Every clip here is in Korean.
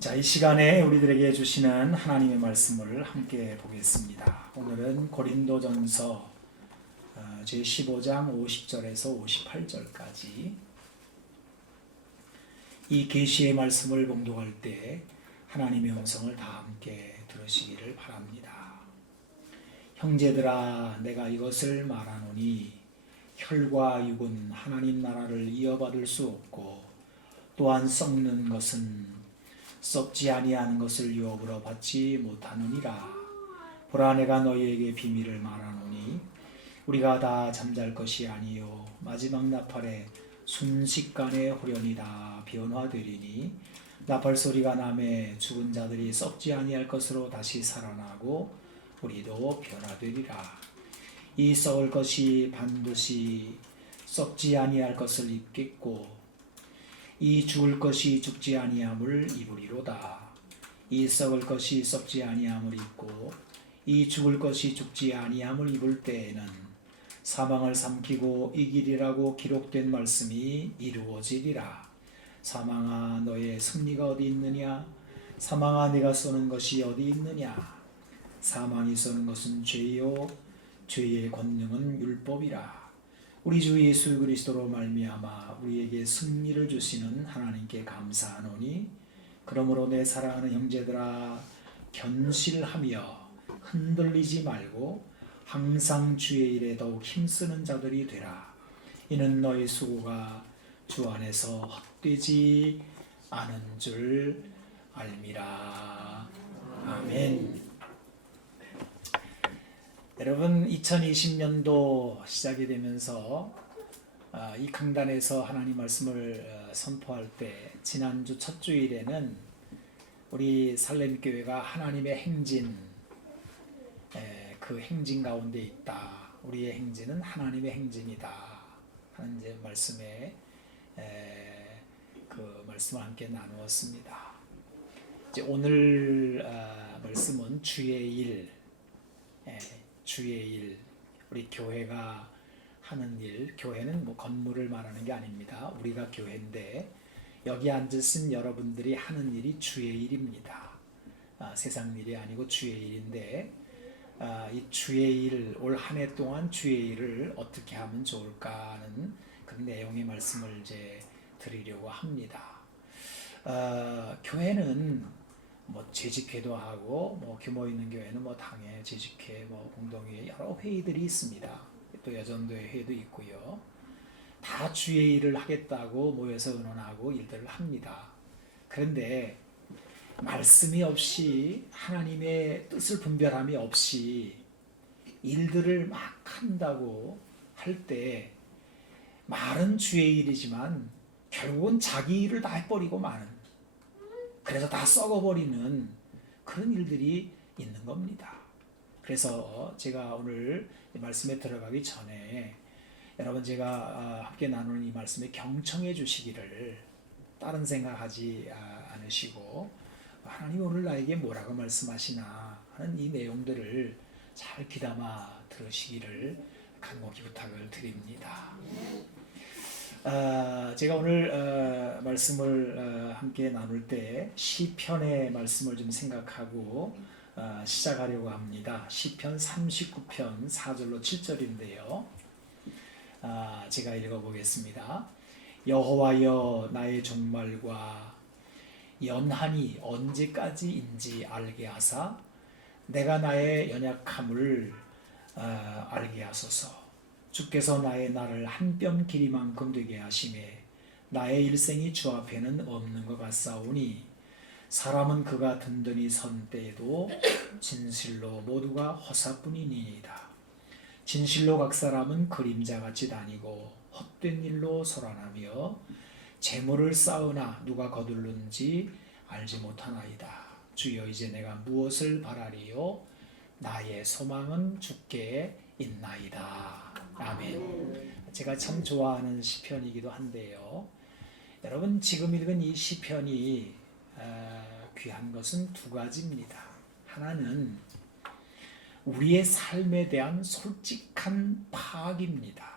자, 이 시간에 우리들에게 주시는 하나님의 말씀을 함께 보겠습니다. 오늘은 고린도전서 제15장 50절에서 58절까지 이 계시의 말씀을 봉독할 때 하나님의 음성을 다 함께 들으시기를 바랍니다. 형제들아, 내가 이것을 말하노니 혈과 육은 하나님 나라를 이어받을 수 없고, 또한 썩는 것은 썩지 아니하는 것을 유업으로 받지 못하느니라. 보라, 내가 너희에게 비밀을 말하노니 우리가 다 잠잘 것이 아니요 마지막 나팔에 순식간에 후련히 다 변화되리니, 나팔 소리가 나매 죽은 자들이 썩지 아니할 것으로 다시 살아나고 우리도 변화되리라. 이 썩을 것이 반드시 썩지 아니할 것을 입겠고, 이 죽을 것이 죽지 아니함을 입으리로다. 이 썩을 것이 썩지 아니함을 입고 이 죽을 것이 죽지 아니함을 입을 때에는 사망을 삼키고 이기리라고 기록된 말씀이 이루어지리라. 사망아, 너의 승리가 어디 있느냐? 사망아, 네가 쏘는 것이 어디 있느냐? 사망이 쏘는 것은 죄요, 죄의 권능은 율법이라. 우리 주 예수 그리스도로 말미암아 우리에게 승리를 주시는 하나님께 감사하노니, 그러므로 내 사랑하는 형제들아, 견실하며 흔들리지 말고 항상 주의 일에 더욱 힘쓰는 자들이 되라. 이는 너희 수고가 주 안에서 헛되지 않은 줄 알미라. 아멘. 여러분, 2020년도 시작이 되면서 이 강단에서 하나님 말씀을 선포할 때, 지난주 첫 주일에는 우리 살렘교회가 하나님의 행진, 그 행진 가운데 있다, 우리의 행진은 하나님의 행진이다 하는 이제 말씀에 그 말씀을 함께 나누었습니다. 이제 오늘 말씀은 주의 일, 주의 일, 우리 교회가 하는 일. 교회는 뭐 건물을 말하는 게 아닙니다. 우리가 교회인데 여기 앉으신 여러분들이 하는 일이 주의 일입니다. 세상 일이 아니고 주의 일인데, 이 주의 일, 올 한 해 동안 주의 일을 어떻게 하면 좋을까 하는 그 내용의 말씀을 이제 드리려고 합니다. 교회는 뭐 재직회도 하고, 뭐 규모 있는 교회는 뭐 당회, 재직회, 뭐 공동회, 여러 회의들이 있습니다. 또 여전도회 회의도 있고요. 다 주의 일을 하겠다고 모여서 의논하고 일들을 합니다. 그런데 말씀이 없이, 하나님의 뜻을 분별함이 없이 일들을 막 한다고 할 때, 말은 주의 일이지만 결국은 자기 일을 다 해버리고 마는, 그래서 다 썩어버리는 그런 일들이 있는 겁니다. 그래서 제가 오늘 이 말씀에 들어가기 전에 여러분, 제가 함께 나누는 이 말씀에 경청해 주시기를, 다른 생각하지 않으시고 하나님 오늘 나에게 뭐라고 말씀하시나 하는 이 내용들을 잘 귀담아 들으시기를 간곡히 부탁을 드립니다. 제가 오늘 말씀을 함께 나눌 때 시편의 말씀을 좀 생각하고 시작하려고 합니다. 시편 39편 4절로 7절인데요. 제가 읽어보겠습니다. 여호와여, 나의 종말과 연한이 언제까지인지 알게 하사 내가 나의 연약함을 알게 하소서. 주께서 나의 날을 한 뼘 길이만큼 되게 하심에 나의 일생이 주 앞에는 없는 것 같사오니, 사람은 그가 든든히 선 때에도 진실로 모두가 허사뿐이니이다. 진실로 각 사람은 그림자같이 다니고 헛된 일로 소란하며 재물을 쌓으나 누가 거둘는지 알지 못하나이다. 주여, 이제 내가 무엇을 바라리요? 나의 소망은 주께 있나이다. 아멘. 제가 참 좋아하는 시편이기도 한데요. 여러분, 지금 읽은 이 시편이 귀한 것은 두 가지입니다. 하나는 우리의 삶에 대한 솔직한 파악입니다.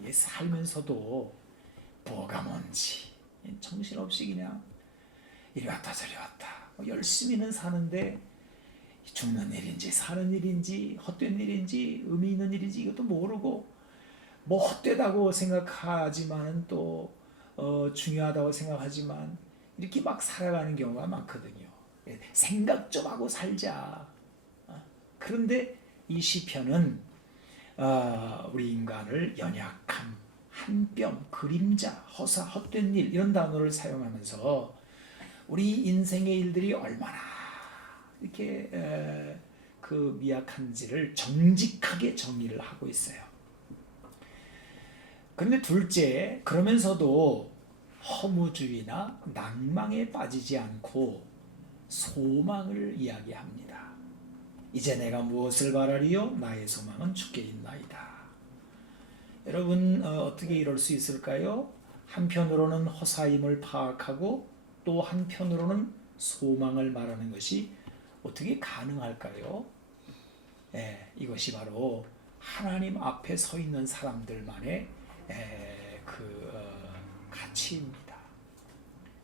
이게 살면서도 뭐가 뭔지 정신없이 그냥 이리 왔다 저리 왔다 열심히는 사는데 죽는 일인지 사는 일인지 헛된 일인지 의미 있는 일인지 이것도 모르고 뭐 헛되다고 생각하지만은 또 중요하다고 생각하지만 이렇게 막 살아가는 경우가 많거든요. 생각 좀 하고 살자. 그런데 이 시편은 우리 인간을 연약함, 한뼘, 그림자, 허사, 헛된 일 이런 단어를 사용하면서 우리 인생의 일들이 얼마나 이렇게 그 미약한지를 정직하게 정의를 하고 있어요. 그런데 둘째, 그러면서도 허무주의나 낭망에 빠지지 않고 소망을 이야기합니다. 이제 내가 무엇을 바라리요? 나의 소망은 주께 있나이다. 여러분 어떻게 이럴 수 있을까요? 한편으로는 허사임을 파악하고 또 한편으로는 소망을 말하는 것이 어떻게 가능할까요? 이것이 바로 하나님 앞에 서 있는 사람들만의 가치입니다.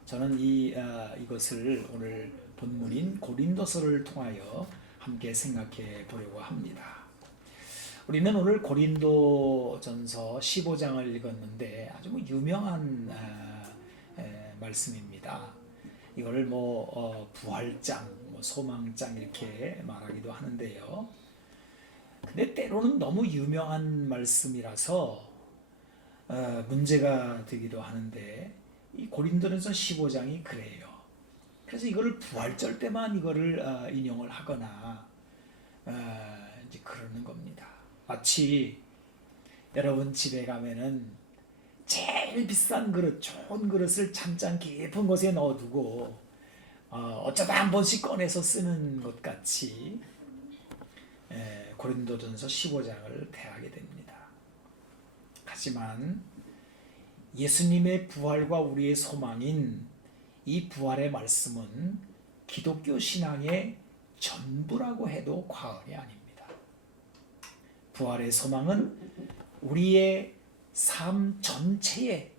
저는 이것을 오늘 본문인 고린도서를 통하여 함께 생각해 보려고 합니다. 우리는 오늘 고린도전서 15장을 읽었는데 아주 유명한 말씀입니다. 이걸 부활장, 소망장 이렇게 말하기도 하는데요. 근데 때로는 너무 유명한 말씀이라서 문제가 되기도 하는데 이 고린도전서 15장이 그래요. 그래서 이거를 부활절 때만 이거를 인용을 하거나 이제 그러는 겁니다. 마치 여러분 집에 가면은 제일 비싼 그릇, 좋은 그릇을 찬장 깊은 곳에 넣어두고 어쩌다 한 번씩 꺼내서 쓰는 것 같이 고린도전서 15장을 대하게 됩니다. 하지만 예수님의 부활과 우리의 소망인 이 부활의 말씀은 기독교 신앙의 전부라고 해도 과언이 아닙니다. 부활의 소망은 우리의 삶 전체에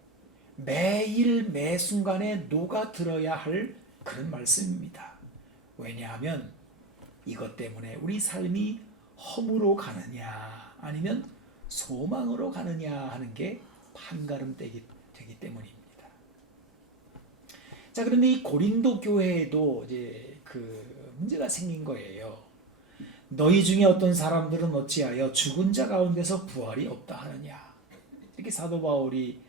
매일 매순간에 녹아들어야 할 그런 말씀입니다. 왜냐하면 이것 때문에 우리 삶이 허무로 가느냐 아니면 소망으로 가느냐 하는 게 판가름되기 때문입니다. 자, 그런데 이 고린도 교회에도 이제 그 문제가 생긴 거예요. 너희 중에 어떤 사람들은 어찌하여 죽은 자 가운데서 부활이 없다 하느냐, 이렇게 사도 바울이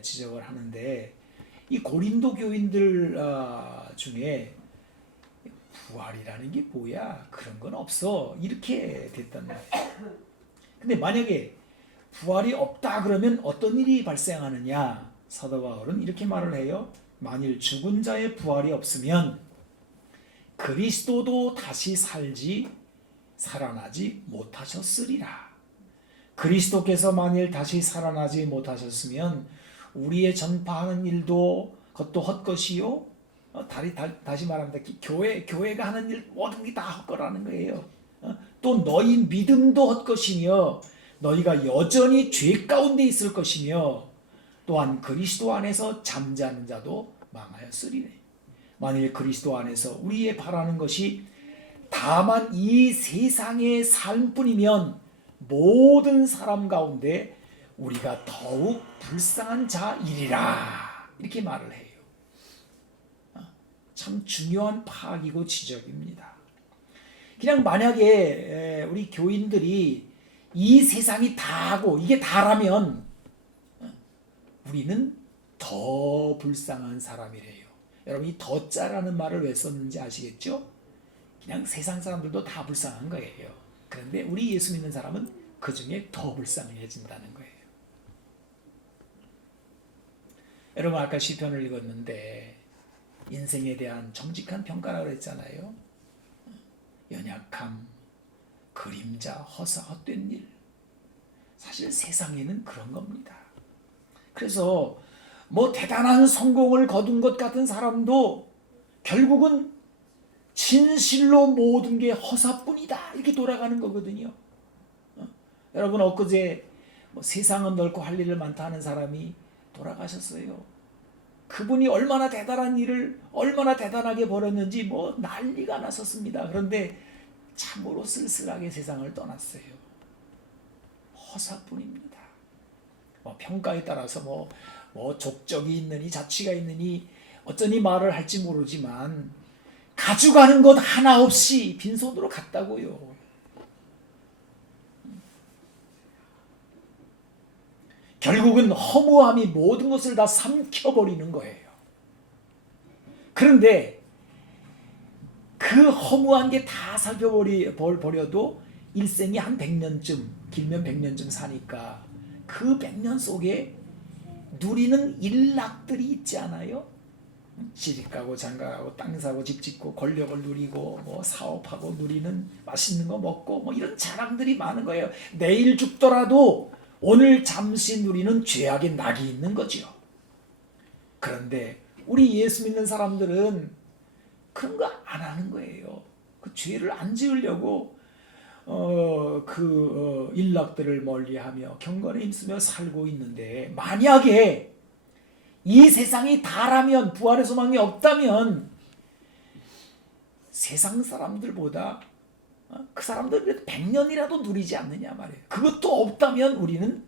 지적을 하는데 이 고린도 교인들 중에 부활이라는 게 뭐야? 그런 건 없어. 이렇게 됐단 말이에요. 근데 만약에 부활이 없다 그러면 어떤 일이 발생하느냐? 사도 바울은 이렇게 말을 해요. 만일 죽은 자의 부활이 없으면 그리스도도 다시 살아나지 못하셨으리라. 그리스도께서 만일 다시 살아나지 못하셨으면 우리의 전파하는 일도 그것도 헛것이요. 다시 말합니다. 교회가 하는 일 모든 게 다 헛거라는 거예요. 또 너희 믿음도 헛것이며 너희가 여전히 죄 가운데 있을 것이며 또한 그리스도 안에서 잠자는 자도 망하였으리래. 만일 그리스도 안에서 우리의 바라는 것이 다만 이 세상의 삶뿐이면 모든 사람 가운데 우리가 더욱 불쌍한 자이리라. 이렇게 말을 해요. 참 중요한 파악이고 지적입니다. 그냥 만약에 우리 교인들이 이 세상이 다고 이게 다라면 우리는 더 불쌍한 사람이래요. 여러분 이 더자라는 말을 왜 썼는지 아시겠죠? 그냥 세상 사람들도 다 불쌍한 거예요. 그런데 우리 예수 믿는 사람은 그 중에 더 불쌍해진다는 거예요. 여러분 아까 시편을 읽었는데 인생에 대한 정직한 평가라고 했잖아요. 연약함, 그림자, 허사, 헛된 일. 사실 세상에는 그런 겁니다. 그래서 대단한 성공을 거둔 것 같은 사람도 결국은 진실로 모든 게 허사뿐이다 이렇게 돌아가는 거거든요. 여러분 엊그제 세상은 넓고 할 일을 많다 하는 사람이 돌아가셨어요. 그분이 얼마나 대단한 일을 얼마나 대단하게 벌였는지 뭐 난리가 났었습니다. 그런데 참으로 쓸쓸하게 세상을 떠났어요. 허사뿐입니다. 평가에 따라서 뭐 족적이 있느니 자취가 있느니 어쩌니 말을 할지 모르지만 가져가는 것 하나 없이 빈손으로 갔다고요. 결국은 허무함이 모든 것을 다 삼켜버리는 거예요. 그런데 그 허무한 게 다 살펴버려도 일생이 한 100년쯤, 길면 100년쯤 사니까 그 100년 속에 누리는 일락들이 있지 않아요? 시집가고 장가가고 땅 사고 집 짓고 권력을 누리고 뭐 사업하고 누리는 맛있는 거 먹고 뭐 이런 자랑들이 많은 거예요. 내일 죽더라도 오늘 잠시 누리는 죄악의 낙이 있는 거죠. 그런데 우리 예수 믿는 사람들은 그런 거 안 하는 거예요. 그 죄를 안 지으려고 일락들을 멀리하며 경건에 힘쓰며 살고 있는데, 만약에 이 세상이 다라면, 부활의 소망이 없다면 세상 사람들보다 그 사람들 100년이라도 누리지 않느냐 말이에요. 그것도 없다면 우리는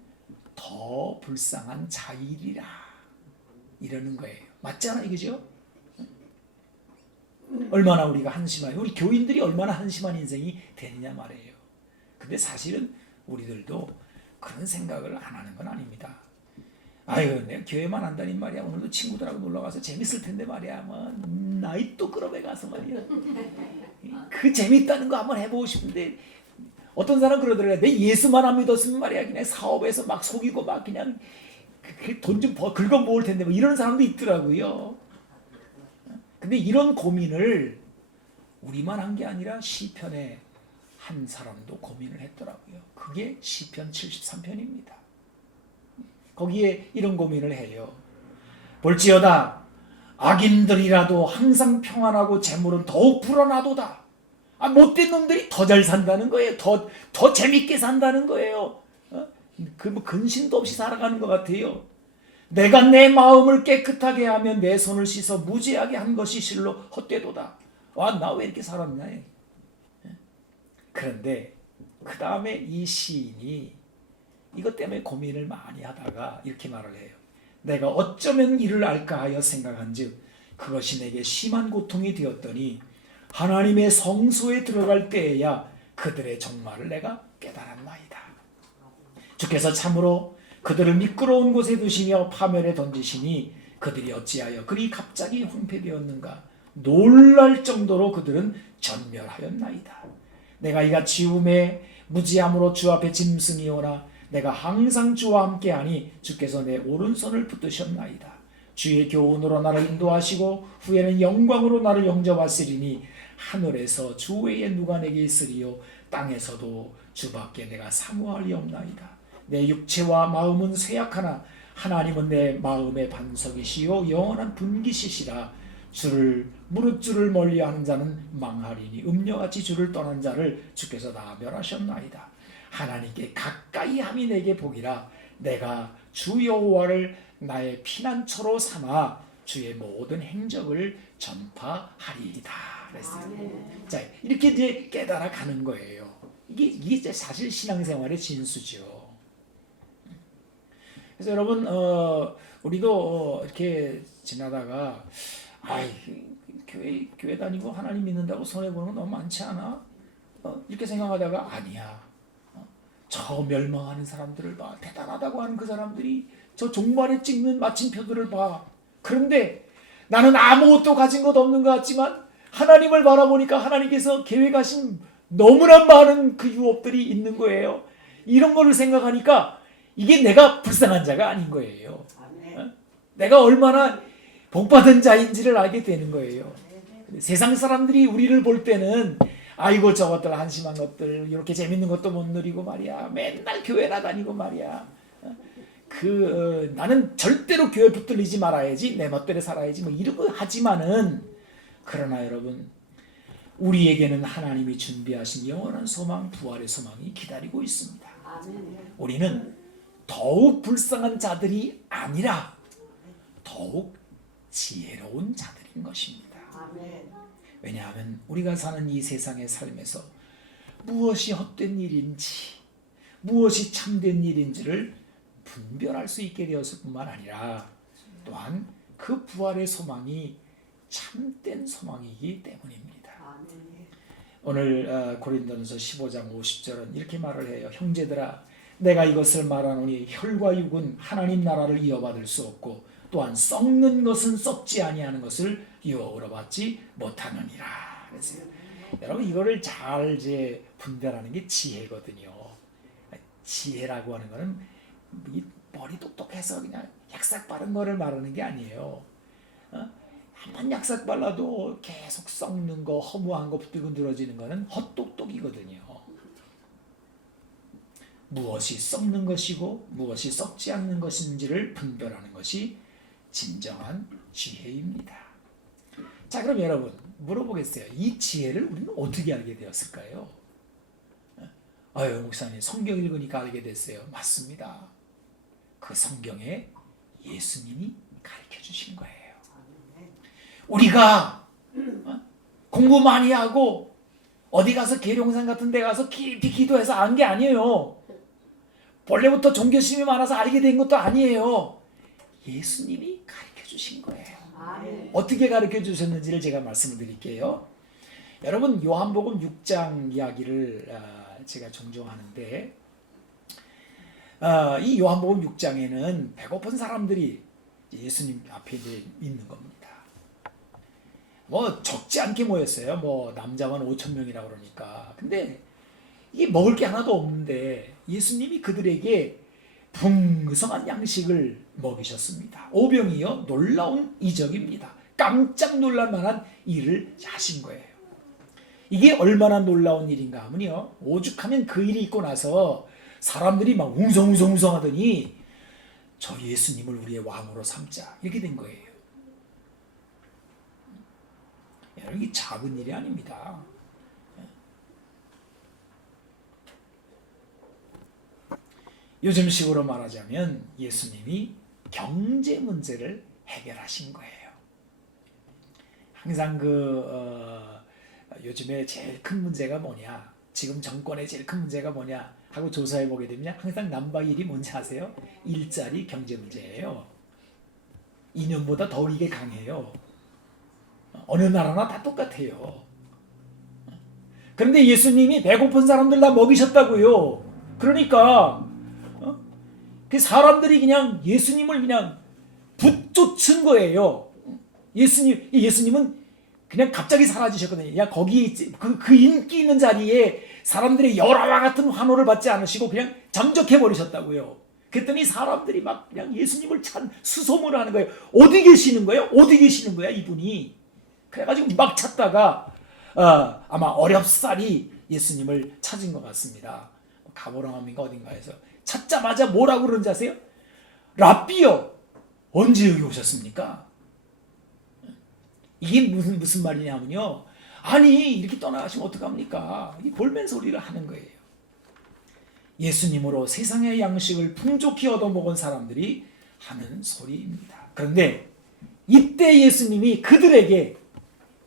더 불쌍한 자일이라 이러는 거예요. 맞잖아요, 그죠? 얼마나 우리가 한심한, 우리 교인들이 얼마나 한심한 인생이 되느냐 말이에요. 근데 사실은 우리들도 그런 생각을 안 하는 건 아닙니다. 아유, 내가 교회만 한다니 말이야. 오늘도 친구들하고 놀러 가서 재밌을 텐데 말이야. 뭐 나이트 클럽에 가서 말이야. 그 재밌다는 거 한번 해보고 싶은데, 어떤 사람 그러더라고요. 내 예수만 안 믿었으면 말이야, 그냥 사업에서 막 속이고 막 그냥 돈 좀 긁어 모을 텐데, 뭐 이런 사람도 있더라고요. 근데 이런 고민을 우리만 한 게 아니라 시편의 한 사람도 고민을 했더라고요. 그게 시편 73편입니다. 거기에 이런 고민을 해요. 볼지어다 악인들이라도 항상 평안하고 재물은 더욱 불어나도다. 못된 놈들이 더 잘 산다는 거예요. 더 재밌게 산다는 거예요. 뭐 근심도 없이 살아가는 것 같아요. 내가 내 마음을 깨끗하게 하면 내 손을 씻어 무죄하게 한 것이 실로 헛되도다. 나 왜 이렇게 살았냐. 그런데 그 다음에 이 시인이 이것 때문에 고민을 많이 하다가 이렇게 말을 해요. 내가 어쩌면 이를 알까 하여 생각한즉 그것이 내게 심한 고통이 되었더니 하나님의 성소에 들어갈 때에야 그들의 정말을 내가 깨달았나이다. 주께서 참으로 그들을 미끄러운 곳에 두시며 파멸에 던지시니 그들이 어찌하여 그리 갑자기 황폐되었는가. 놀랄 정도로 그들은 전멸하였나이다. 내가 이같이 지음에 무지함으로 주 앞에 짐승이 오나 내가 항상 주와 함께하니 주께서 내 오른손을 붙드셨나이다. 주의 교훈으로 나를 인도하시고 후에는 영광으로 나를 영접하시리니 하늘에서 주 외에 누가 내게 있으리요 땅에서도 주밖에 내가 사모할 리 없나이다. 내 육체와 마음은 쇠약하나 하나님은 내 마음의 반석이시요 영원한 분기시시라. 무릇 주를 멀리하는 자는 망하리니 음녀같이 주를 떠난 자를 주께서 다 멸하셨나이다. 하나님께 가까이 함이 내게 복이라. 내가 주 여호와를 나의 피난처로 삼아 주의 모든 행적을 전파하리이다. 그랬어요. 자, 이렇게 이제 깨달아 가는 거예요. 이게 사실 신앙생활의 진수죠. 그래서 여러분, 우리도 이렇게 지나다가 교회 다니고 하나님 믿는다고 손해보는 건 너무 많지 않아? 이렇게 생각하다가 아니야. 저 멸망하는 사람들을 봐. 대단하다고 하는 그 사람들이 저 종말에 찍는 마침표들을 봐. 그런데 나는 아무것도 가진 것 없는 것 같지만 하나님을 바라보니까 하나님께서 계획하신 너무나 많은 그 유업들이 있는 거예요. 이런 거를 생각하니까 이게 내가 불쌍한 자가 아닌 거예요. 내가 얼마나 복받은 자인지를 알게 되는 거예요. 세상 사람들이 우리를 볼 때는 아이고 저것들 한심한 것들 이렇게 재밌는 것도 못 누리고 말이야. 맨날 교회나 다니고 말이야. 나는 절대로 교회 붙들리지 말아야지. 내 멋대로 살아야지. 뭐 이러고 하지만은 그러나 여러분 우리에게는 하나님이 준비하신 영원한 소망, 부활의 소망이 기다리고 있습니다. 우리는 더욱 불쌍한 자들이 아니라 더욱 지혜로운 자들인 것입니다. 아멘. 왜냐하면 우리가 사는 이 세상의 삶에서 무엇이 헛된 일인지 무엇이 참된 일인지를 분별할 수 있게 되었을 뿐만 아니라 또한 그 부활의 소망이 참된 소망이기 때문입니다. 아멘. 오늘 고린도전서 15장 50절은 이렇게 말을 해요. 형제들아 내가 이것을 말하노니 혈과 육은 하나님 나라를 이어받을 수 없고 또한 썩는 것은 썩지 아니하는 것을 유혹으로 받지 못하느니라. 그래서 여러분 이거를 잘 이제 분별하는 게 지혜거든요. 지혜라고 하는 거는 이 머리 똑똑해서 그냥 약삭 바른 거를 말하는 게 아니에요. 한번 약삭 발라도 계속 썩는 거, 허무한 거, 붙들고 늘어지는 거는 헛똑똑이거든요. 무엇이 썩는 것이고 무엇이 썩지 않는 것인지를 분별하는 것이 진정한 지혜입니다. 자, 그럼 여러분 물어보겠어요. 이 지혜를 우리는 어떻게 알게 되었을까요? 아유, 목사님 성경 읽으니까 알게 됐어요. 맞습니다. 그 성경에 예수님이 가르쳐 주신 거예요. 우리가 공부 많이 하고 어디 가서 계룡산 같은 데 가서 깊이 기도해서 안 게 아니에요. 본래부터 종교심이 많아서 알게 된 것도 아니에요. 예수님이 가르쳐 주신 거예요. 아멘. 어떻게 가르쳐 주셨는지를 제가 말씀을 드릴게요. 여러분 요한복음 6장 이야기를 제가 종종 하는데 이 요한복음 6장에는 배고픈 사람들이 예수님 앞에 있는 겁니다. 뭐 적지 않게 모였어요. 뭐 남자만 5,000명이라고 그러니까. 근데 이게 먹을 게 하나도 없는데 예수님이 그들에게 풍성한 양식을 먹이셨습니다. 오병이어 놀라운 이적입니다. 깜짝 놀랄 만한 일을 하신 거예요. 이게 얼마나 놀라운 일인가 하면요. 오죽하면 그 일이 있고 나서 사람들이 막 웅성웅성 하더니 저 예수님을 우리의 왕으로 삼자 이렇게 된 거예요. 이게 작은 일이 아닙니다. 요즘식으로 말하자면 예수님이 경제 문제를 해결하신 거예요. 항상 요즘에 제일 큰 문제가 뭐냐, 지금 정권의 제일 큰 문제가 뭐냐 하고 조사해 보게 되면 항상 넘버1이 뭔지 아세요? 일자리 경제 문제예요. 이년보다 더 이게 강해요. 어느 나라나 다 똑같아요. 그런데 예수님이 배고픈 사람들 다 먹이셨다고요. 그러니까 그 사람들이 그냥 예수님을 그냥 붙쫓은 거예요. 예수님은 그냥 갑자기 사라지셨거든요. 야, 거기 그 인기 있는 자리에 사람들의 열화와 같은 환호를 받지 않으시고 그냥 잠적해 버리셨다고요. 그랬더니 사람들이 막 그냥 예수님을 수소문을 하는 거예요. 어디 계시는 거예요? 어디 계시는 거야 이분이? 그래가지고 막 찾다가 아마 어렵사리 예수님을 찾은 것 같습니다. 가버나움인가 어딘가에서 찾자마자 뭐라고 그러는지 아세요? 랍비요, 언제 여기 오셨습니까? 이게 무슨 말이냐면요, 아니 이렇게 떠나가시면 어떡합니까? 이 볼멘 소리를 하는 거예요. 예수님으로 세상의 양식을 풍족히 얻어먹은 사람들이 하는 소리입니다. 그런데 이때 예수님이 그들에게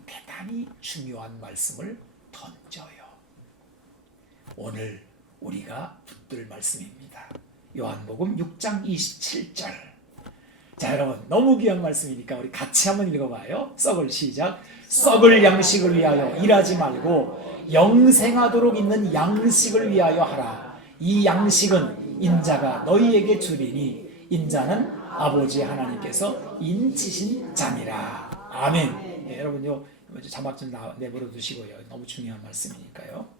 대단히 중요한 말씀을 던져요. 오늘 우리가 붙들 말씀입니다. 요한복음 6장 27절. 자, 여러분 너무 귀한 말씀이니까 우리 같이 한번 읽어봐요. 썩을 시작. 썩을 양식을 위하여 일하지 말고 영생하도록 있는 양식을 위하여 하라. 이 양식은 인자가 너희에게 주리니 인자는 아버지 하나님께서 인치신 자니라. 아멘. 네, 여러분요 자막 좀 내버려 두시고요. 너무 중요한 말씀이니까요.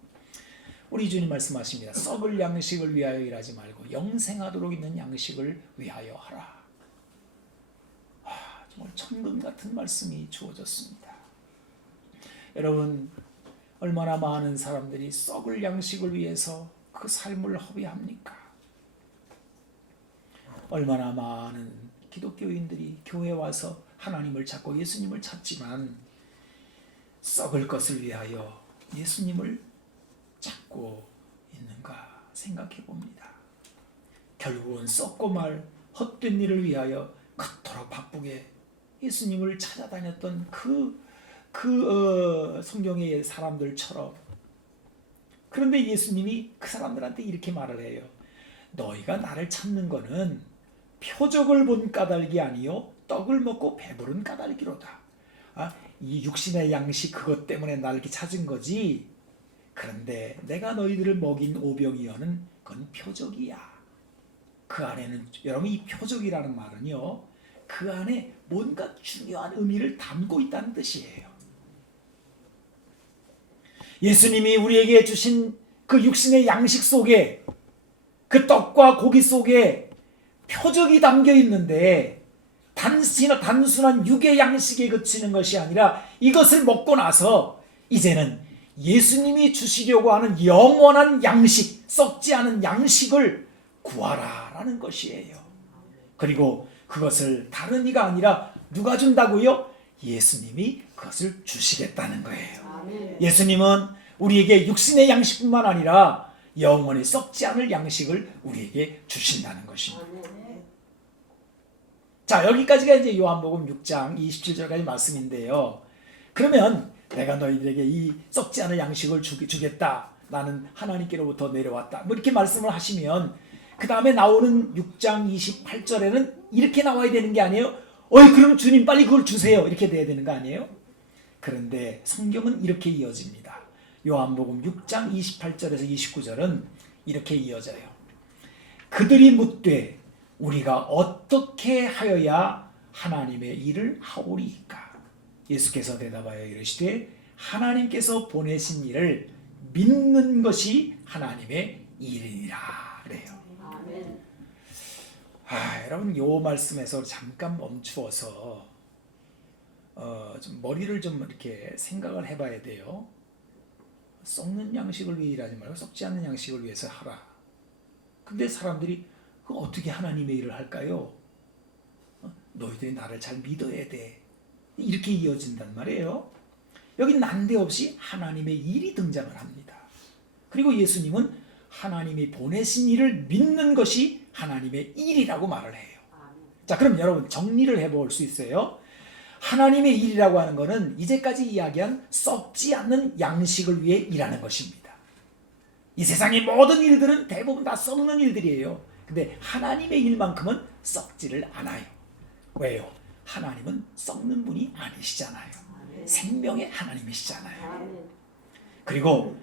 우리 주님 말씀하십니다. 썩을 양식을 위하여 일하지 말고 영생하도록 있는 양식을 위하여 하라. 정말 천금 같은 말씀이 주어졌습니다. 여러분 얼마나 많은 사람들이 썩을 양식을 위해서 그 삶을 허비합니까? 얼마나 많은 기독교인들이 교회에 와서 하나님을 찾고 예수님을 찾지만 썩을 것을 위하여 예수님을 찾고 있는가 생각해 봅니다. 결국은 썩고 말 헛된 일을 위하여 그토록 바쁘게 예수님을 찾아다녔던 성경의 사람들처럼. 그런데 예수님이 그 사람들한테 이렇게 말을 해요. 너희가 나를 찾는 거는 표적을 본 까닭이 아니요 떡을 먹고 배부른 까닭이로다. 이 육신의 양식 그것 때문에 나를 이렇게 찾은 거지. 그런데 내가 너희들을 먹인 오병이어는 그건 표적이야. 그 안에는, 여러분, 이 표적이라는 말은요, 그 안에 뭔가 중요한 의미를 담고 있다는 뜻이에요. 예수님이 우리에게 주신 그 육신의 양식 속에, 그 떡과 고기 속에 표적이 담겨 있는데, 단순한 육의 양식에 그치는 것이 아니라 이것을 먹고 나서 이제는 예수님이 주시려고 하는 영원한 양식, 썩지 않은 양식을 구하라라는 것이에요. 그리고 그것을 다른 이가 아니라 누가 준다고요? 예수님이 그것을 주시겠다는 거예요. 예수님은 우리에게 육신의 양식뿐만 아니라 영원히 썩지 않을 양식을 우리에게 주신다는 것입니다. 자, 여기까지가 이제 요한복음 6장 27절까지 말씀인데요. 그러면 내가 너희들에게 이 썩지 않을 양식을 주겠다. 나는 하나님께로부터 내려왔다. 뭐 이렇게 말씀을 하시면 그 다음에 나오는 6장 28절에는 이렇게 나와야 되는 게 아니에요. 그럼 주님 빨리 그걸 주세요. 이렇게 돼야 되는 거 아니에요? 그런데 성경은 이렇게 이어집니다. 요한복음 6장 28절에서 29절은 이렇게 이어져요. 그들이 묻되 우리가 어떻게 하여야 하나님의 일을 하오리이까? 예수께서 대답하여 이르시되 하나님께서 보내신 일을 믿는 것이 하나님의 일이니라 그래요. 여러분, 요 말씀에서 잠깐 멈추어서 좀 머리를 좀 이렇게 생각을 해봐야 돼요. 썩는 양식을 위해 일하지 말고 썩지 않는 양식을 위해서 하라. 근데 사람들이 어떻게 하나님의 일을 할까요? 너희들이 나를 잘 믿어야 돼. 이렇게 이어진단 말이에요. 여기 난데없이 하나님의 일이 등장을 합니다. 그리고 예수님은 하나님이 보내신 일을 믿는 것이 하나님의 일이라고 말을 해요. 자, 그럼 여러분 정리를 해볼 수 있어요. 하나님의 일이라고 하는 것은 이제까지 이야기한 썩지 않는 양식을 위해 일하는 것입니다. 이 세상의 모든 일들은 대부분 다 썩는 일들이에요. 근데 하나님의 일만큼은 썩지를 않아요. 왜요? 하나님은 썩는 분이 아니시잖아요. 생명의 하나님이시잖아요. 그리고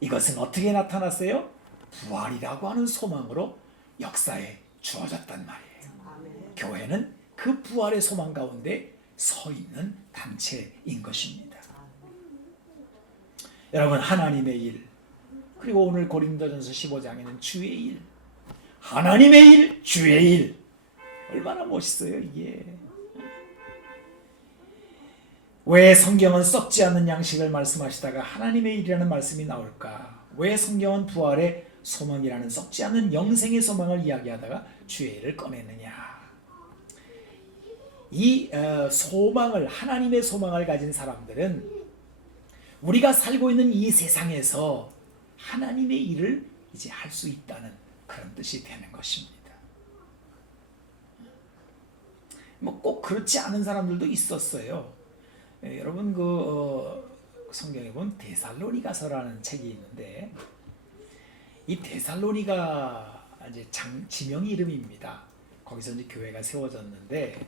이것은 어떻게 나타났어요? 부활이라고 하는 소망으로 역사에 주어졌단 말이에요. 교회는 그 부활의 소망 가운데 서 있는 단체인 것입니다. 여러분, 하나님의 일, 그리고 오늘 고린도전서 15장에는 주의 일, 하나님의 일, 주의 일, 얼마나 멋있어요 이게. 왜 성경은 썩지 않는 양식을 말씀하시다가 하나님의 일이라는 말씀이 나올까? 왜 성경은 부활의 소망이라는 썩지 않는 영생의 소망을 이야기하다가 주의 일을 꺼내느냐? 이 소망을, 하나님의 소망을 가진 사람들은 우리가 살고 있는 이 세상에서 하나님의 일을 이제 할 수 있다는 그런 뜻이 되는 것입니다. 뭐 꼭 그렇지 않은 사람들도 있었어요. 여러분 성경에 보면 데살로니가서라는 책이 있는데, 이 데살로니가 이제 지명 이름입니다. 거기서 이제 교회가 세워졌는데,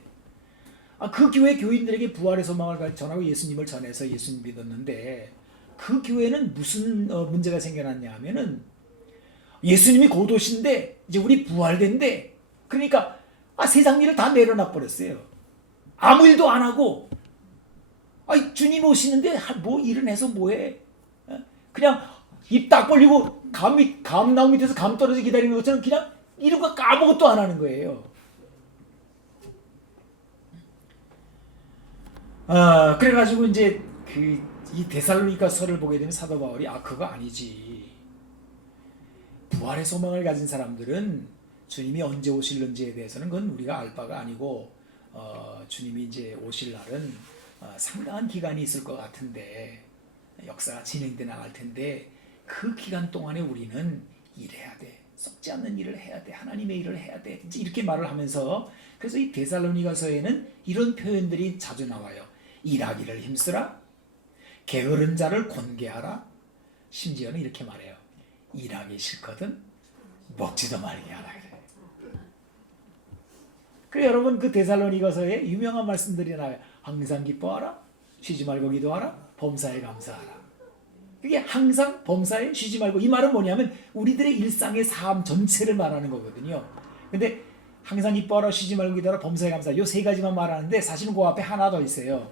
그 교회 교인들에게 부활의 소망을 전하고 예수님을 전해서 예수님 믿었는데, 그 교회는 무슨 문제가 생겨났냐 하면은 예수님이 곧 오신데 이제 우리 부활된대. 그러니까 세상 일을 다 내려놔 버렸어요. 아무 일도 안 하고, 주님 오시는데 뭐 일은 해서 뭐해? 그냥 입 딱 벌리고 감나무 밑에서 감 떨어져 기다리는 것처럼 그냥 이런 거 아무것도 안 하는 거예요. 그래가지고 이제 이 데살로니가서를 보게 되면 사도 바울이 그거 아니지. 부활의 소망을 가진 사람들은 주님이 언제 오실는지에 대해서는 그건 우리가 알 바가 아니고, 주님이 이제 오실 날은 상당한 기간이 있을 것 같은데, 역사가 진행돼 나갈 텐데 그 기간 동안에 우리는 일해야 돼. 썩지 않는 일을 해야 돼. 하나님의 일을 해야 돼. 이제 이렇게 말을 하면서 그래서 이 데살로니가서에는 이런 표현들이 자주 나와요. 일하기를 힘쓰라. 게으른 자를 권계하라. 심지어는 이렇게 말해요. 일하기 싫거든 먹지도 말게 하라 그래요. 그래 여러분 그 데살로니가서에 유명한 말씀들이 나와요. 항상 기뻐하라. 쉬지 말고 기도하라. 범사에 감사하라. 그게 항상 범사에 쉬지 말고 이 말은 뭐냐면 우리들의 일상의 삶 전체를 말하는 거거든요. 근데 항상 기뻐하라. 쉬지 말고 기도하라. 범사에 감사하라. 요 세 가지만 말하는데 사실은 그 앞에 하나 더 있어요.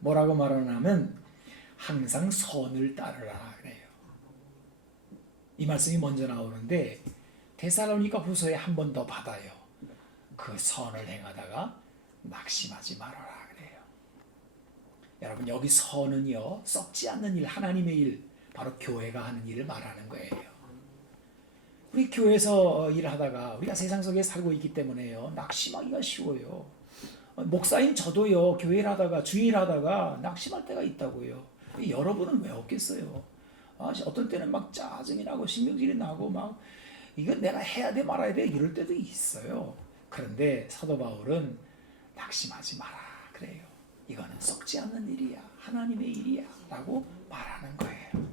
뭐라고 말하냐면 항상 선을 따르라 그래요. 이 말씀이 먼저 나오는데 데살로니가 후서에 한 번 더 받아요. 그 선을 행하다가 낙심하지 말아라 그래요. 여러분 여기 선은요 썩지 않는 일, 하나님의 일, 바로 교회가 하는 일을 말하는 거예요. 우리 교회에서 일하다가 우리가 세상 속에 살고 있기 때문에요 낙심하기가 쉬워요. 목사인 저도요 교회를 하다가 주일 하다가 낙심할 때가 있다고요. 여러분은 왜 없겠어요? 어떤 때는 막 짜증이 나고 신경질이 나고 막 이건 내가 해야 돼 말아야 돼 이럴 때도 있어요. 그런데 사도 바울은 낙심하지 마라 그래요. 이거는 썩지 않는 일이야. 하나님의 일이야 라고 말하는 거예요.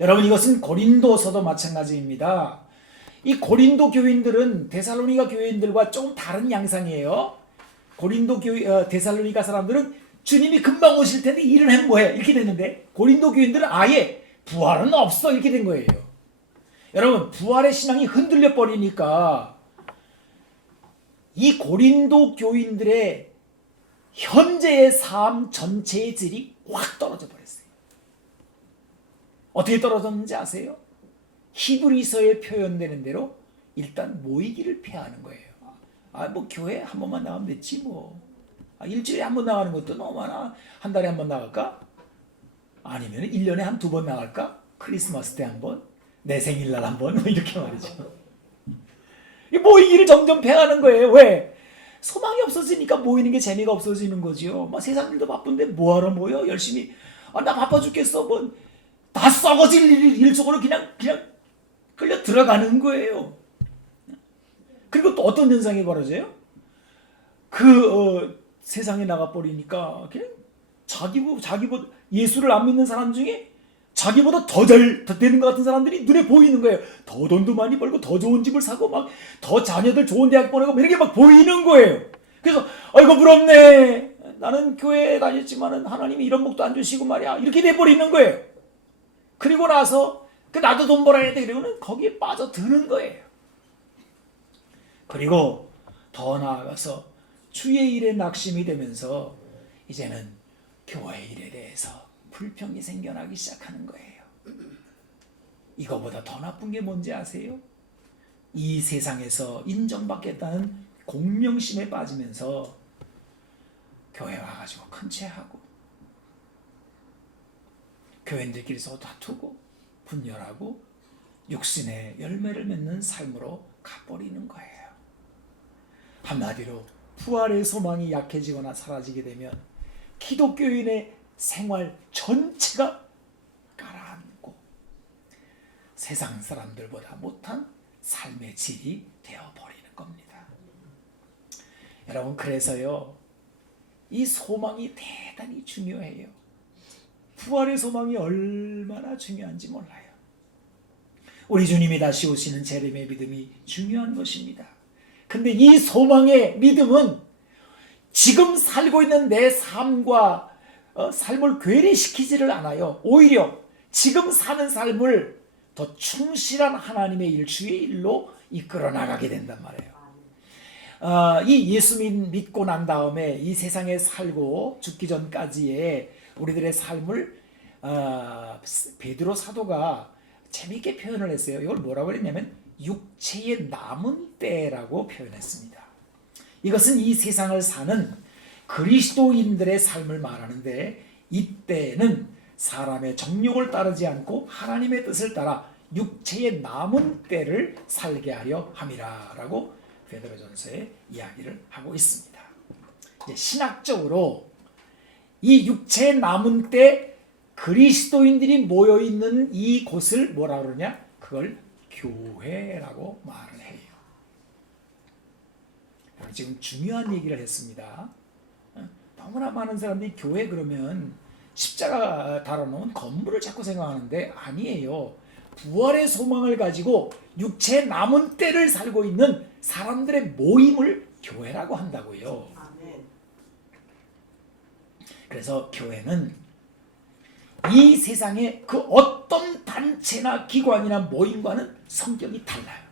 여러분 이것은 고린도서도 마찬가지입니다. 이 고린도 교인들은 데살로니가 교인들과 조금 다른 양상이에요. 데살로니가 사람들은 주님이 금방 오실 텐데 일을 해 뭐해 이렇게 됐는데 고린도 교인들은 아예 부활은 없어 이렇게 된 거예요. 여러분 부활의 신앙이 흔들려 버리니까 이 고린도 교인들의 현재의 삶 전체의 질이 확 떨어져 버렸어요. 어떻게 떨어졌는지 아세요? 히브리서에 표현되는 대로 일단 모이기를 피하는 거예요. 뭐 교회 한 번만 나가면 됐지 뭐. 일주일에 한 번 나가는 것도 너무 많아. 한 달에 한 번 나갈까? 아니면 1년에 한 2번 나갈까? 크리스마스 때 한 번? 내 생일날 한 번? 이렇게 말이죠. 모이기를 점점 패하는 거예요. 왜? 소망이 없어지니까 모이는 게 재미가 없어지는 거죠. 세상 일도 바쁜데 뭐하러 모여? 열심히. 나 바빠 죽겠어. 다 썩어질 일 속으로 그냥 끌려 들어가는 거예요. 그리고 또 어떤 현상이 벌어져요? 세상에 나가버리니까 그냥 자기보다 예수를 안 믿는 사람 중에 자기보다 더 되는 것 같은 사람들이 눈에 보이는 거예요. 더 돈도 많이 벌고 더 좋은 집을 사고 막 더 자녀들 좋은 대학 보내고 이렇게 막 보이는 거예요. 그래서 아이고 부럽네. 나는 교회에 다녔지만은 하나님이 이런 복도 안 주시고 말이야. 이렇게 돼버리는 거예요. 그리고 나서 나도 돈 벌어야 돼. 그러고는 거기에 빠져드는 거예요. 그리고 더 나아가서 주의 일에 낙심이 되면서 이제는 교회 일에 대해서 불평이 생겨나기 시작하는 거예요. 이거보다 더 나쁜 게 뭔지 아세요? 이 세상에서 인정받겠다는 공명심에 빠지면서 교회 와가지고 큰 죄하고 교인들끼리 서로 다투고 분열하고 육신의 열매를 맺는 삶으로 가버리는 거예요. 한마디로 부활의 소망이 약해지거나 사라지게 되면 기독교인의 생활 전체가 가라앉고 세상 사람들보다 못한 삶의 질이 되어버리는 겁니다. 여러분 그래서요 이 소망이 대단히 중요해요. 부활의 소망이 얼마나 중요한지 몰라요. 우리 주님이 다시 오시는 재림의 믿음이 중요한 것입니다. 근데 이 소망의 믿음은 지금 살고 있는 내 삶과 삶을 괴리시키지를 않아요. 오히려 지금 사는 삶을 더 충실한 하나님의 일, 주의 일로 이끌어 나가게 된단 말이에요. 이 예수 믿고 난 다음에 이 세상에 살고 죽기 전까지의 우리들의 삶을 베드로 사도가 재미있게 표현을 했어요. 이걸 뭐라고 했냐면 육체의 남은 때라고 표현했습니다. 이것은 이 세상을 사는 그리스도인들의 삶을 말하는데 이때는 사람의 정욕을 따르지 않고 하나님의 뜻을 따라 육체의 남은 때를 살게 하려 함이라라고 베드로전서에 이야기를 하고 있습니다. 신학적으로 이 육체의 남은 때 그리스도인들이 모여있는 이 곳을 뭐라 그러냐? 그걸 교회라고 말을 해요. 지금 중요한 얘기를 했습니다. 너무나 많은 사람들이 교회 그러면 십자가 달아놓은 건물을 자꾸 생각하는데 아니에요. 부활의 소망을 가지고 육체 남은 때를 살고 있는 사람들의 모임을 교회라고 한다고요. 그래서 교회는 이 세상의 그 어떤 단체나 기관이나 모임과는 성격이 달라요.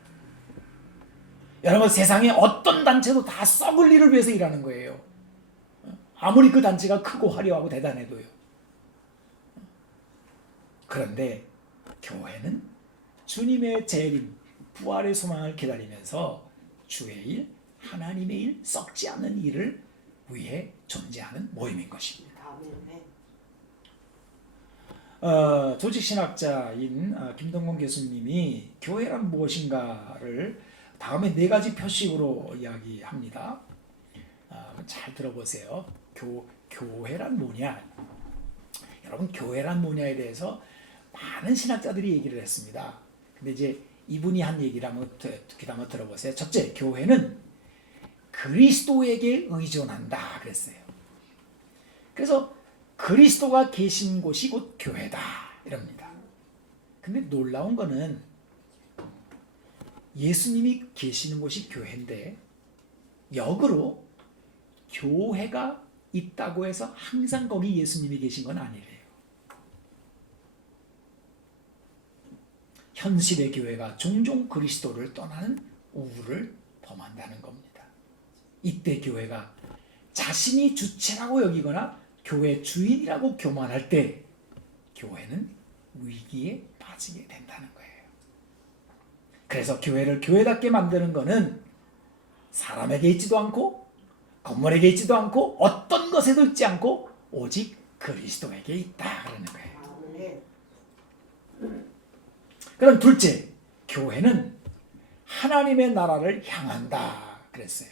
여러분, 세상의 어떤 단체도 다 썩을 일을 위해서 일하는 거예요. 아무리 그 단체가 크고 화려하고 대단해도요. 그런데 교회는 주님의 재림, 부활의 소망을 기다리면서 주의 일, 하나님의 일, 썩지 않는 일을 위해 존재하는 모임인 것입니다. 조직신학자인 김동건 교수님이 교회란 무엇인가를 다음에 4가지 표식으로 이야기합니다. 잘 들어보세요. 교회란 뭐냐? 여러분, 교회란 뭐냐에 대해서 많은 신학자들이 얘기를 했습니다. 근데 이제 이분이 한 얘기를 한번 들어보세요. 첫째, 교회는 그리스도에게 의존한다 그랬어요. 그래서 그리스도가 계신 곳이 곧 교회다 이럽니다. 근데 놀라운 거는 예수님이 계시는 곳이 교회인데 역으로 교회가 있다고 해서 항상 거기 예수님이 계신 건 아니래요. 현실의 교회가 종종 그리스도를 떠나는 우울을 범한다는 겁니다. 이때 교회가 자신이 주체라고 여기거나 교회 주인이라고 교만할 때 교회는 위기에 빠지게 된다는 거예요. 그래서 교회를 교회답게 만드는 것은 사람에게 있지도 않고 건물에게 있지도 않고 어떤 것에도 있지 않고 오직 그리스도에게 있다 그러는 거예요. 그럼 둘째, 교회는 하나님의 나라를 향한다 그랬어요.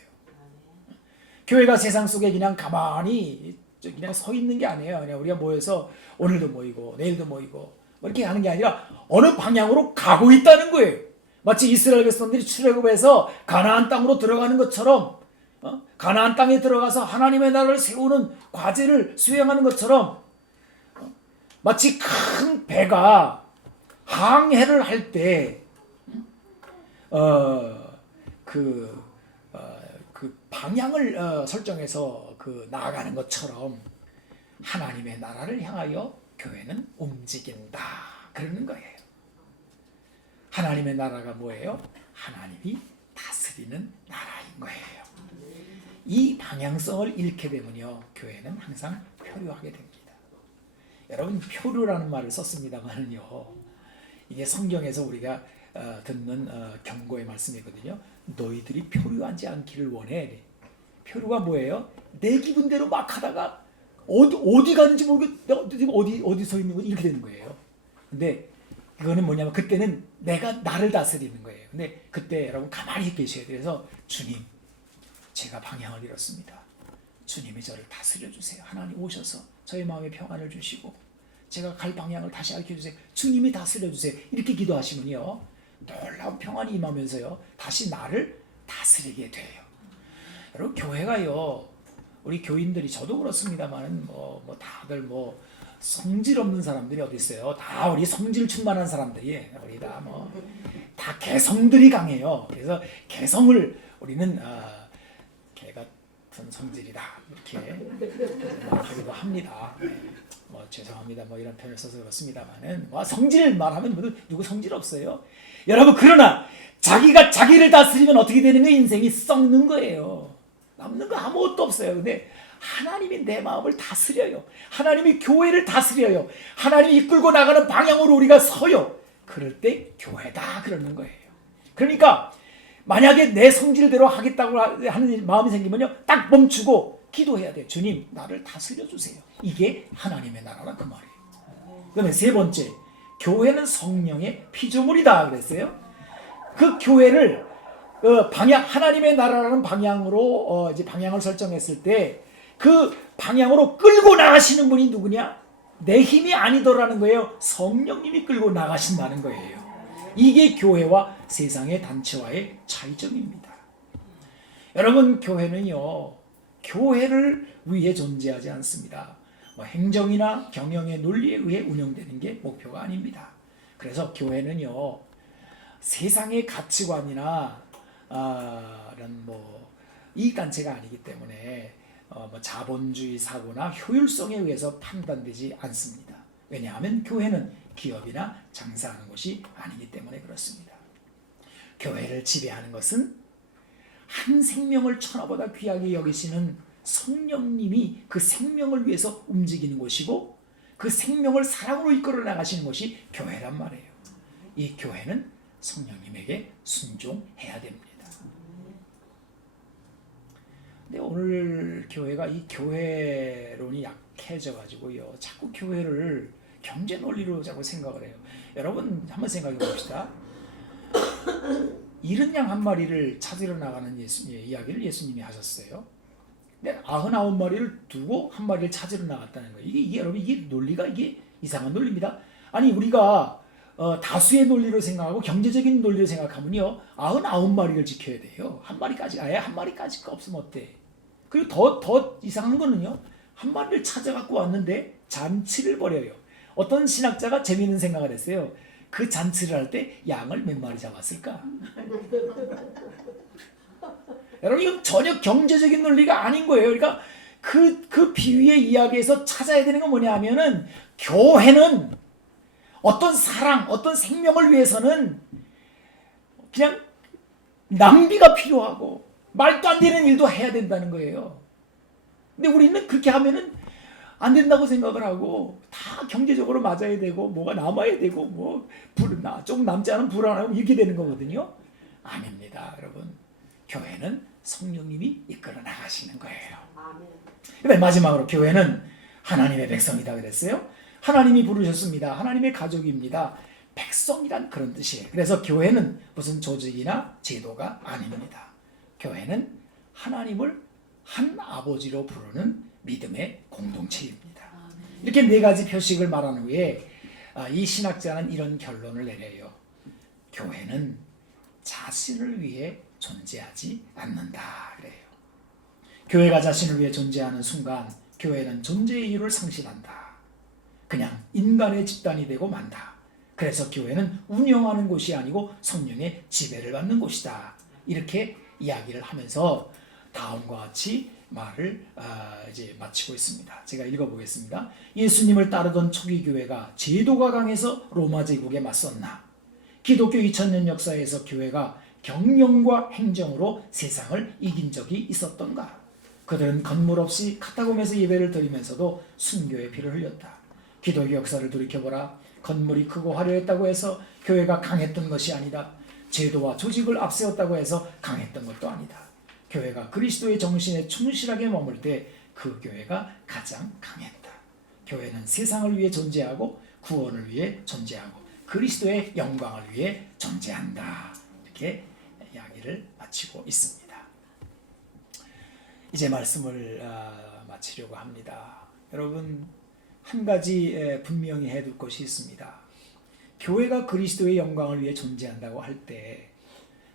교회가 세상 속에 그냥 가만히 그냥 서 있는 게 아니에요. 그냥 우리가 모여서 오늘도 모이고 내일도 모이고 이렇게 하는 게 아니라 어느 방향으로 가고 있다는 거예요. 마치 이스라엘 백성들이 출애굽해서 가나안 땅으로 들어가는 것처럼 가나안 땅에 들어가서 하나님의 나라를 세우는 과제를 수행하는 것처럼 마치 큰 배가 항해를 할 때 그 방향을 설정해서 나아가는 것처럼 하나님의 나라를 향하여 교회는 움직인다 그러는 거예요. 하나님의 나라가 뭐예요? 하나님이 다스리는 나라인 거예요. 이 방향성을 잃게 되면요, 교회는 항상 표류하게 됩니다. 여러분, 표류라는 말을 썼습니다만은요, 이게 성경에서 우리가 듣는 경고의 말씀이거든요. 너희들이 표류하지 않기를 원해. 표류가 뭐예요? 내 기분대로 막 하다가 어디 가는지 모르겠고 어디 서 있는 거 이렇게 되는 거예요. 근데 그거는 뭐냐면 그때는 내가 나를 다스리는 거예요. 근데 그때 여러분 가만히 계셔야 돼요. 그래서 주님, 제가 방향을 잃었습니다. 주님이 저를 다스려 주세요. 하나님 오셔서 저의 마음에 평안을 주시고 제가 갈 방향을 다시 알려주세요. 주님이 다스려 주세요. 이렇게 기도하시면요, 놀라운 평안이 임하면서요, 다시 나를 다스리게 돼요. 여러분, 교회가요, 우리 교인들이, 저도 그렇습니다만 다들 성질 없는 사람들이 어디 있어요? 다 우리 성질 충만한 사람들이, 우리 다 개성들이 강해요. 그래서 개성을 우리는 개 같은 성질이다 이렇게 말하기도 합니다. 죄송합니다. 이런 표현을 써서 그렇습니다만은 성질 말하면 누구 성질 없어요? 여러분, 그러나 자기가 자기를 다스리면 어떻게 되는 거예요? 인생이 썩는 거예요. 남는 거 아무것도 없어요. 근데 하나님이 내 마음을 다스려요. 하나님이 교회를 다스려요. 하나님이 이끌고 나가는 방향으로 우리가 서요. 그럴 때 교회다 그러는 거예요. 그러니까 만약에 내 성질대로 하겠다고 하는 마음이 생기면요, 딱 멈추고 기도해야 돼요. 주님, 나를 다스려 주세요. 이게 하나님의 나라라 그 말이에요. 그다음에 세 번째, 교회는 성령의 피조물이다 그랬어요. 그 교회를 하나님의 나라라는 방향으로 이제 방향을 설정했을 때 그 방향으로 끌고 나가시는 분이 누구냐? 내 힘이 아니더라는 거예요. 성령님이 끌고 나가신다는 거예요. 이게 교회와 세상의 단체와의 차이점입니다. 여러분, 교회는요, 교회를 위해 존재하지 않습니다. 행정이나 경영의 논리에 의해 운영되는 게 목표가 아닙니다. 그래서 교회는요, 세상의 가치관이나 이런 이익단체가 아니기 때문에 자본주의 사고나 효율성에 의해서 판단되지 않습니다. 왜냐하면 교회는 기업이나 장사하는 곳이 아니기 때문에 그렇습니다. 교회를 지배하는 것은 한 생명을 천하보다 귀하게 여기시는 성령님이 그 생명을 위해서 움직이는 곳이고 그 생명을 사랑으로 이끌어 나가시는 것이 교회란 말이에요. 이 교회는 성령님에게 순종해야 됩니다. 근데 오늘 교회가 이 교회론이 약해져 가지고요, 자꾸 교회를 경제 논리로 자꾸 생각을 해요. 여러분 한번 생각해 봅시다. 잃은 양 한 마리를 찾으러 나가는 이야기를 예수님이 하셨어요. 근데 99마리를 두고 한 마리를 찾으러 나갔다는 거예요. 이게 여러분, 이게 논리가, 이게 이상한 논리입니다. 아니, 우리가 다수의 논리로 생각하고 경제적인 논리로 생각하면요, 99마리를 지켜야 돼요. 한 마리까지, 아예 한 마리까지가 없으면 어때? 그리고 더 이상한 거는요, 한 마리를 찾아갖고 왔는데 잔치를 벌여요. 어떤 신학자가 재미있는 생각을 했어요. 그 잔치를 할 때 양을 몇 마리 잡았을까? 여러분, 이건 전혀 경제적인 논리가 아닌 거예요. 그러니까 그 비유의 이야기에서 찾아야 되는 건 뭐냐 하면은, 교회는 어떤 사랑, 어떤 생명을 위해서는 그냥 낭비가 필요하고 말도 안 되는 일도 해야 된다는 거예요. 근데 우리는 그렇게 하면은 안 된다고 생각을 하고, 다 경제적으로 맞아야 되고 뭐가 남아야 되고 좀 남지 않으면 불안하고 이렇게 되는 거거든요. 아닙니다, 여러분. 교회는 성령님이 이끌어 나가시는 거예요. 아멘. 마지막으로 교회는 하나님의 백성이다 그랬어요. 하나님이 부르셨습니다. 하나님의 가족입니다. 백성이란 그런 뜻이에요. 그래서 교회는 무슨 조직이나 제도가 아닙니다. 교회는 하나님을 한 아버지로 부르는 믿음의 공동체입니다. 이렇게 네 가지 표식을 말한 후에 이 신학자는 이런 결론을 내려요. 교회는 자신을 위해 존재하지 않는다 그래요. 교회가 자신을 위해 존재하는 순간 교회는 존재의 이유를 상실한다. 그냥 인간의 집단이 되고 만다. 그래서 교회는 운영하는 곳이 아니고 성령의 지배를 받는 곳이다. 이렇게 이야기를 하면서 다음과 같이 말을 이제 마치고 있습니다. 제가 읽어보겠습니다. 예수님을 따르던 초기 교회가 제도가 강해서 로마 제국에 맞섰나? 기독교 2000년 역사에서 교회가 경영과 행정으로 세상을 이긴 적이 있었던가? 그들은 건물 없이 카타콤에서 예배를 드리면서도 순교의 피를 흘렸다. 기독교 역사를 돌이켜보라. 건물이 크고 화려했다고 해서 교회가 강했던 것이 아니다. 제도와 조직을 앞세웠다고 해서 강했던 것도 아니다. 교회가 그리스도의 정신에 충실하게 머물 때 그 교회가 가장 강했다. 교회는 세상을 위해 존재하고 구원을 위해 존재하고 그리스도의 영광을 위해 존재한다. 이렇게 이야기를 마치고 있습니다. 이제 말씀을 마치려고 합니다. 여러분, 한 가지 분명히 해둘 것이 있습니다. 교회가 그리스도의 영광을 위해 존재한다고 할 때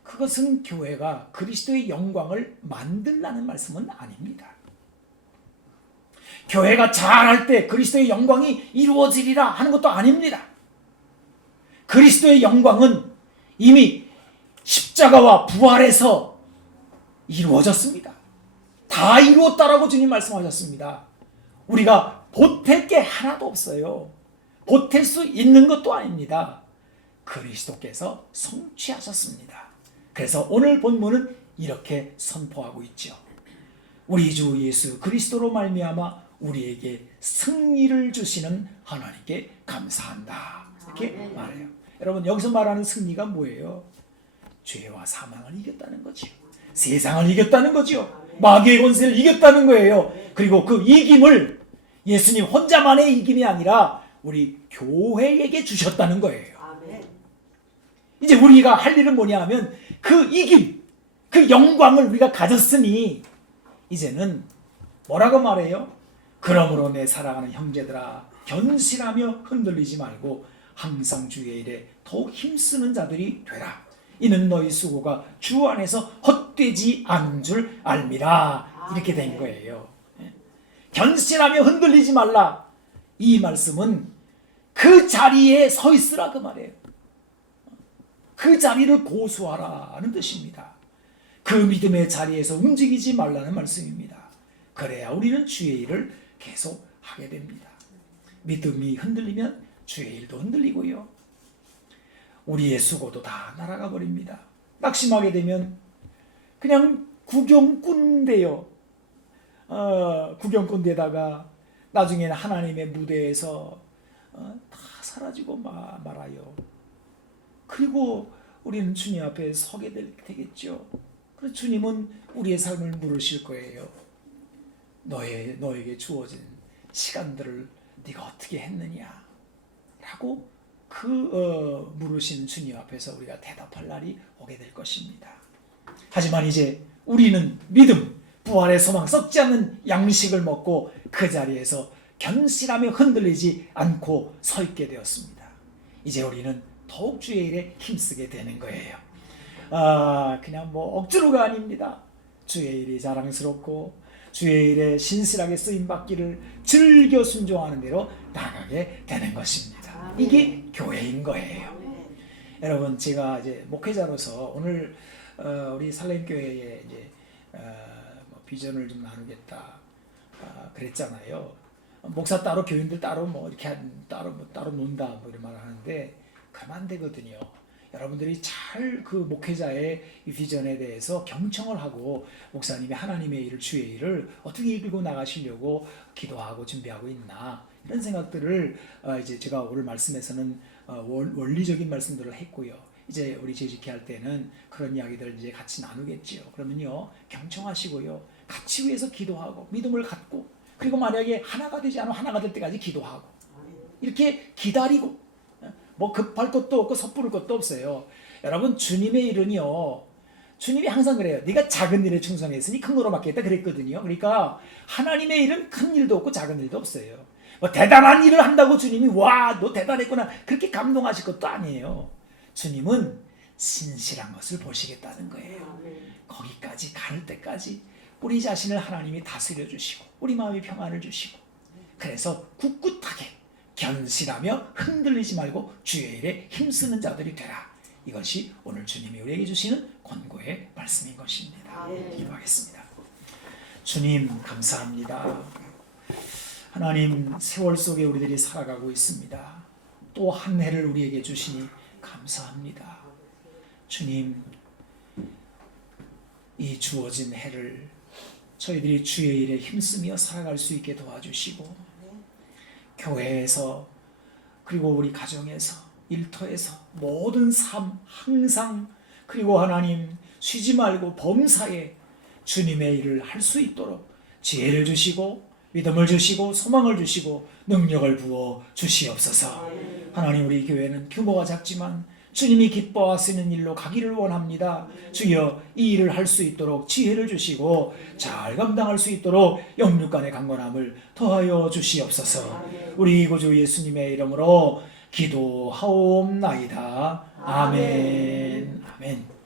그것은 교회가 그리스도의 영광을 만들라는 말씀은 아닙니다. 교회가 잘할 때 그리스도의 영광이 이루어지리라 하는 것도 아닙니다. 그리스도의 영광은 이미 십자가와 부활에서 이루어졌습니다. 다 이루었다라고 주님 말씀하셨습니다. 우리가 보탤 게 하나도 없어요. 보탤 수 있는 것도 아닙니다. 그리스도께서 성취하셨습니다. 그래서 오늘 본문은 이렇게 선포하고 있죠. 우리 주 예수 그리스도로 말미암아 우리에게 승리를 주시는 하나님께 감사한다. 이렇게 말해요. 여러분, 여기서 말하는 승리가 뭐예요? 죄와 사망을 이겼다는 거죠. 세상을 이겼다는 거죠. 마귀의 권세를 이겼다는 거예요. 그리고 그 이김을 예수님 혼자만의 이김이 아니라 우리 교회에게 주셨다는 거예요. 이제 우리가 할 일은 뭐냐 하면 그 이김, 그 영광을 우리가 가졌으니 이제는 뭐라고 말해요? 그러므로 내 사랑하는 형제들아, 견실하며 흔들리지 말고 항상 주의 일에 더욱 힘쓰는 자들이 되라. 이는 너희 수고가 주 안에서 헛되지 않은 줄 알미라. 이렇게 된 거예요. 견실하며 흔들리지 말라. 이 말씀은 그 자리에 서 있으라 그 말이에요. 그 자리를 고수하라는 뜻입니다. 그 믿음의 자리에서 움직이지 말라는 말씀입니다. 그래야 우리는 주의 일을 계속 하게 됩니다. 믿음이 흔들리면 주의 일도 흔들리고요. 우리의 수고도 다 날아가 버립니다. 낙심하게 되면 그냥 구경꾼 돼요. 구경꾼 되다가 나중에는 하나님의 무대에서 다 사라지고 말아요. 그리고 우리는 주님 앞에 서게 되겠죠. 그래서 주님은 우리의 삶을 물으실 거예요. 너에게 주어진 시간들을 네가 어떻게 했느냐 라고 물으신 주님 앞에서 우리가 대답할 날이 오게 될 것입니다. 하지만 이제 우리는 믿음, 부활의 소망, 썩지 않는 양식을 먹고 그 자리에서 견실하며 흔들리지 않고 서 있게 되었습니다. 이제 우리는 더욱 주의 일에 힘쓰게 되는 거예요. 그냥 억지로가 아닙니다. 주의 일이 자랑스럽고 주의 일에 신실하게 쓰임받기를 즐겨 순종하는 대로 나가게 되는 것입니다. 이게 교회인 거예요. 여러분, 제가 이제 목회자로서 오늘 우리 살렘교회에 이제 비전을 좀 나누겠다 그랬잖아요. 목사 따로 교인들 따로 이렇게 따로 논다 이런 말을 하는데 그러면 안 되거든요. 여러분들이 잘 그 목회자의 이 비전에 대해서 경청을 하고 목사님이 하나님의 일을, 주의 일을 어떻게 이끌고 나가시려고 기도하고 준비하고 있나, 이런 생각들을 이제 제가 오늘 말씀에서는 원리적인 말씀들을 했고요. 이제 우리 재직회 할 때는 그런 이야기들 이제 같이 나누겠지요. 그러면요, 경청하시고요, 같이 위해서 기도하고 믿음을 갖고, 그리고 만약에 하나가 되지 않으면 하나가 될 때까지 기도하고, 이렇게 기다리고, 급할 것도 없고 섣부를 것도 없어요. 여러분, 주님의 일은요, 주님이 항상 그래요. 네가 작은 일에 충성했으니 큰 거로 맡겠다 그랬거든요. 그러니까 하나님의 일은 큰 일도 없고 작은 일도 없어요. 대단한 일을 한다고 주님이 와, 너 대단했구나 그렇게 감동하실 것도 아니에요. 주님은 신실한 것을 보시겠다는 거예요. 거기까지 갈 때까지 우리 자신을 하나님이 다스려 주시고 우리 마음에 평안을 주시고, 그래서 꿋꿋하게 견실하며 흔들리지 말고 주의 일에 힘쓰는 자들이 되라. 이것이 오늘 주님이 우리에게 주시는 권고의 말씀인 것입니다. 기도하겠습니다. 주님, 감사합니다. 하나님, 세월 속에 우리들이 살아가고 있습니다. 또 한 해를 우리에게 주시니 감사합니다. 주님, 이 주어진 해를 저희들이 주의 일에 힘쓰며 살아갈 수 있게 도와주시고, 교회에서 그리고 우리 가정에서 일터에서 모든 삶 항상, 그리고 하나님 쉬지 말고 범사에 주님의 일을 할 수 있도록 지혜를 주시고 믿음을 주시고 소망을 주시고 능력을 부어 주시옵소서. 하나님, 우리 교회는 규모가 작지만 주님이 기뻐하시는 일로 가기를 원합니다. 주여, 이 일을 할 수 있도록 지혜를 주시고 잘 감당할 수 있도록 영육간의 강건함을 더하여 주시옵소서. 우리 구주 예수님의 이름으로 기도하옵나이다. 아멘. 아멘.